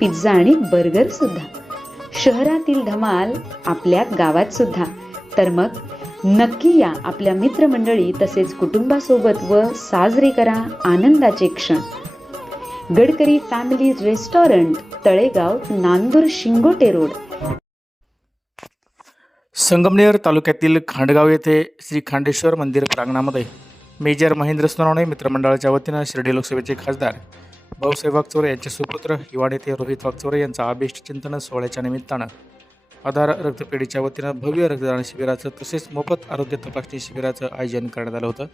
Pizza आणि burger सुद्धा. शहरातील धमाल आपल्या गावात सुद्धा. तर मग नक्की या आपल्या मित्रमंडळी तसेच कुटुंबासोबत व साजरे करा आनंदाचे क्षण. Gadkari family restaurant Talegaon Nandur Shingote road. Sangamner तालुक्यातील खांडगाव येथे श्री खांडेश्वर मंदिर प्रांगणामध्ये मेजर महेंद्र सोनवणे मित्रमंडळाच्या वतीनं शिर्डी लोकसभेचे खासदार भाऊसाहेब वागचोरे यांचे सुपुत्र हिवाड येथे रोहित वागचोरे यांचा अभिष्ट चिंतन सोहळ्याच्या निमित्तानं. आधार रक्तपेढीच्या वतीनं भव्य रक्तदान शिबिराचं तसेच मोफत आरोग्य तपासणी शिबिराचं आयोजन करण्यात आलं होतं.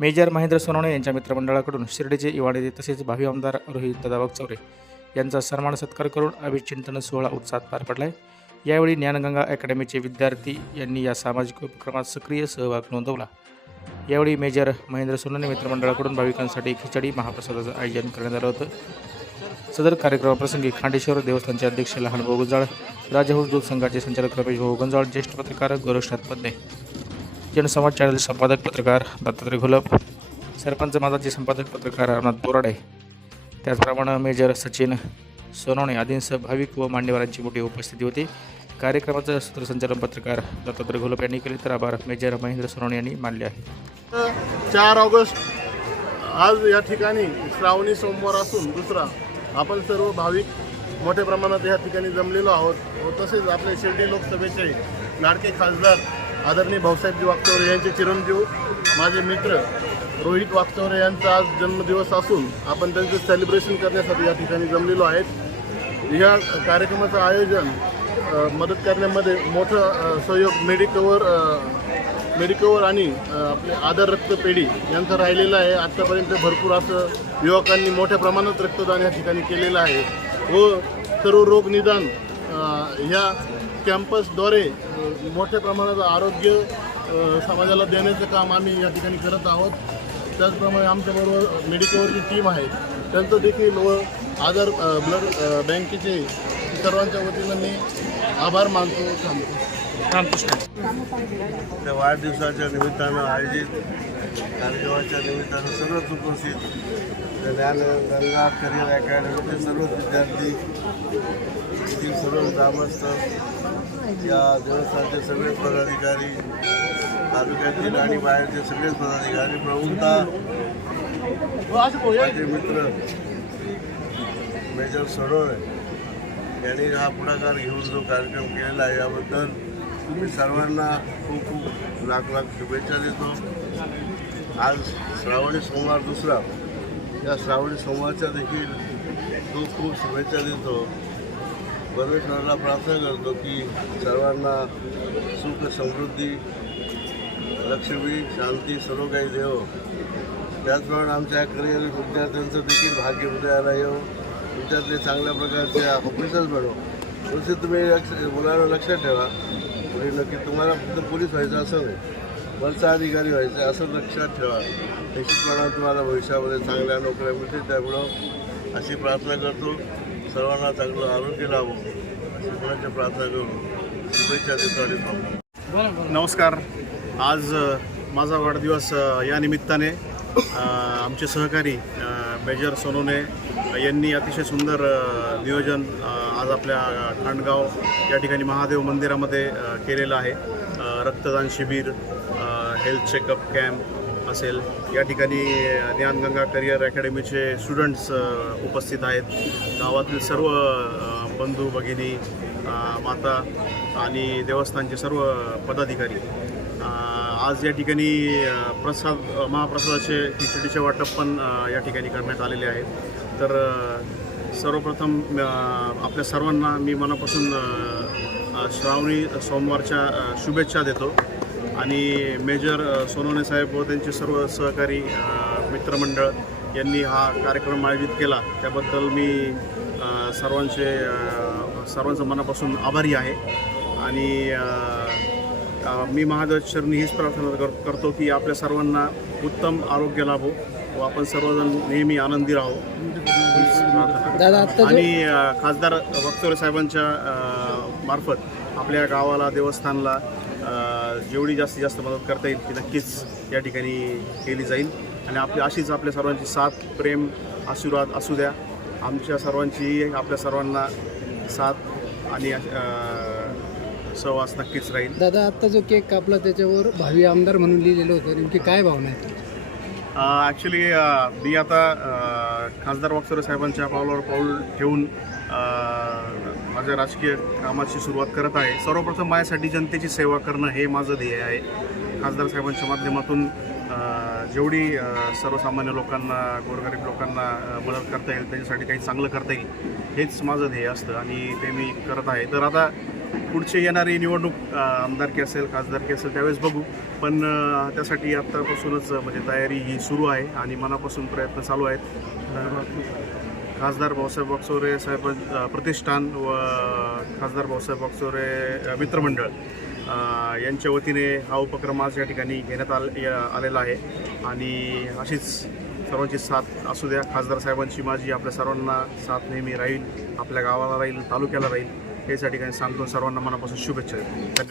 मेजर महेंद्र सोनवणे यांच्या मित्रमंडळाकडून शिर्डीचे युवा तसेच भावी आमदार रोहित दादा वागचौरे यांचा सन्मान सत्कार करून अभिचिंतन सोहळा उत्साहात पार पडला आहे यावेळी ज्ञानगंगा अकॅडमीचे विद्यार्थी यांनी या सामाजिक उपक्रमात सक्रिय सहभाग नोंदवला. यावेळी मेजर महेंद्र सोनाने मित्रमंडळाकडून भाविकांसाठी खिचडी महाप्रसादाचं आयोजन करण्यात आलं होतं. सदर कार्यक्रमाप्रसंगी खांडेश्वर देवस्थानचे अध्यक्ष लहानभाऊ गुंजाळ राजहंस दूध संघाचे संचालक रमेश भाऊ गुंजाळ ज्येष्ठ पत्रकार गौरक्षनाथ पद्मे जनसंवाद चॅनल संपादक पत्रकार दत्तात्रय घोलप सरपंच माताचे संपादक पत्रकार रामनाथ बोराडे. त्याचप्रमाणे मेजर सचिन सोनवणे आदींसह भाविक व मान्यवरांची मोठी उपस्थिती होती. कार्यक्रमाचं सूत्रसंचालन पत्रकार दत्तात्रय घोलप यांनी केले. तर आभार. मेजर महेंद्र सोनवणे यांनी मानले आहे. चार ऑगस्ट आज या ठिकाणी श्रावणी सोमवार असून दुसरा आपण सर्व भाविक मोठ्या प्रमाणात या ठिकाणी जमलेलो आहोत व तसेच आपले शिर्डी लोकसभेचे लाडके खासदार आदरणीय भाऊसाहेबजी वागचौरे यांचे चिरंजीव माझे मित्र रोहित वागचौरे यांचा आज जन्मदिवस असून आपण त्यांचं सेलिब्रेशन करण्यासाठी या ठिकाणी जमलेलो आहेत. या कार्यक्रमाचं आयोजन मदत करण्यामध्ये मोठं सहयोग मेडिकवर मेडिकवर आणि आपले आधार रक्तपेढी यांचं राहिलेलं आहे. आत्तापर्यंत भरपूर असं युवकांनी मोठ्या प्रमाणात रक्तदान या ठिकाणी केलेलं आहे. व सर्व रोग निदान ह्या कॅम्पसद्वारे मोठ्या प्रमाणात आरोग्य समाजाला देण्याचं काम आम्ही या ठिकाणी करत आहोत. त्याचप्रमाणे आमच्याबरोबर मेडिकलवरची टीम आहे. त्यांचं देखील व आधार ब्लड बँकेचे सर्वांच्या वतीनं मी आभार मानतो. थांबतो त्या वाढदिवसाच्या निमित्तानं आयोजित कार्यक्रमाच्या निमित्तानं सर्वच उपस्थित ज्ञान गंगा करिअर अकॅडमीचे सर्वच विद्यार्थी येथील सर्व ग्रामस्थ या देवस्थानचे सगळे पदाधिकारी तालुक्यातील आणि बाहेरचे सगळेच पदाधिकारी प्रमुखता माझे मित्र मेजर सरोरे यांनी हा पुढाकार घेऊन जो कार्यक्रम केलेला आहे याबद्दल मी सर्वांना खूप खूप लाख लाख शुभेच्छा देतो. आज श्रावणी सोमवार दुसरा. या श्रावणी सोमवारच्या देखील खूप खूप शुभेच्छा देतो. परमेश्वराला प्रार्थना करतो की सर्वांना सुख समृद्धी लक्ष्मी शांती सर्व काही देव. त्याचप्रमाणे आमच्या करिअर विद्यार्थ्यांचं देखील भाग्य उदयाला येऊ विद्यार्थी चांगल्या प्रकारचे ऑफिसर्स बनवू. तुमचे तुम्ही लक्ष मुलांना लक्षात ठेवा. म्हणजे नक्की तुम्हाला फक्त पोलीस व्हायचं असं नाही वरचा अधिकारी व्हायचं असं लक्षात ठेवा. निश्चितपणा तुम्हाला भविष्यामध्ये चांगल्या नोकऱ्या मिळतील त्यामुळं अशी प्रार्थना करतो. सर्वांना चांगलं आरोग्य लाभो. अशी मुलांची प्रार्थना करून शुभेच्छा देतो नमस्कार. आज माझा वाढदिवस या निमित्ताने आमचे सहकारी मेजर सोनोने यांनी अतिशय सुंदर नियोजन आज आपल्या खांडगाव या ठिकाणी महादेव मंदिरामध्ये केलेलं आहे. रक्तदान शिबिर हेल्थ चेकअप कॅम्प असेल. या ठिकाणी ज्ञानगंगा करिअर अकॅडमीचे स्टुडंट्स उपस्थित आहेत. गावातील सर्व बंधू भगिनी माता आणि देवस्थानचे सर्व पदाधिकारी आज या ठिकाणी प्रसाद महाप्रसादाचे खिचडीचे वाटप पण या ठिकाणी करण्यात आलेले आहे. तर सर्वप्रथम आपल्या सर्वांना मी मनापासून श्रावणी सोमवारच्या शुभेच्छा देतो. आणि मेजर सोनवणे साहेब व त्यांचे सर्व सहकारी मित्रमंडळ यांनी हा कार्यक्रम आयोजित केला. त्याबद्दल मी सर्वांचे सर्वांचं मनापासून आभारी आहे. आणि मी महादेवचरणी हीच प्रार्थना कर करतो की आपल्या सर्वांना उत्तम आरोग्य लाभो व आपण सर्वजण नेहमी आनंदी राहो. आणि खासदार वक्तोरे साहेबांच्या मार्फत आपल्या गावाला देवस्थानला जेवढी जास्तीत जास्त मदत करता येईल ती नक्कीच या ठिकाणी केली जाईल. आणि आपली अशीच आपल्या सर्वांची साथ प्रेम आशीर्वाद असू द्या. आमच्या सर्वांची आपल्या सर्वांना साथ आणि सहवास नक्कीच राहील. दादा आत्ता जो केक कापला त्याच्यावर भावी आमदार म्हणून लिहिलेलं होतं. नेमकी काय भावना आहे ॲक्च्युली मी आता खासदार वागसरे साहेबांच्या पावलावर पाऊल ठेवून माझ्या राजकीय कामाची सुरुवात करत आहे. सर्वप्रथम माझ्यासाठी जनतेची सेवा करणं हे माझं ध्येय आहे. खासदार साहेबांच्या माध्यमातून जेवढी सर्वसामान्य लोकांना गोरगरीब लोकांना मदत करता येईल त्याच्यासाठी काही चांगलं करता येईल हेच माझं ध्येय असतं आणि ते मी करत आहे. तर आता पुढची येणारी निवडणूक आमदारकी असेल खासदारकी असेल त्यावेळेस बघू. पण त्यासाठी आत्तापासूनच म्हणजे तयारी ही सुरू आहे आणि मनापासून प्रयत्न चालू आहेत. खासदार भाऊसाहेब बक्सोरे साहेब प्रतिष्ठान व खासदार भाऊसाहेब बक्सोरे मित्रमंडळ यांच्या वतीने हा उपक्रम आज या ठिकाणी घेण्यात आल आलेला आहे. आणि अशीच सर्वांची साथ असू द्या. खासदार साहेबांची माझी आपल्या सर्वांना साथ नेहमी राहील. आपल्या गावाला राहील तालुक्याला राहील. यासाठी या सांगतो सर्वांना मनापासून शुभेच्छा देतो.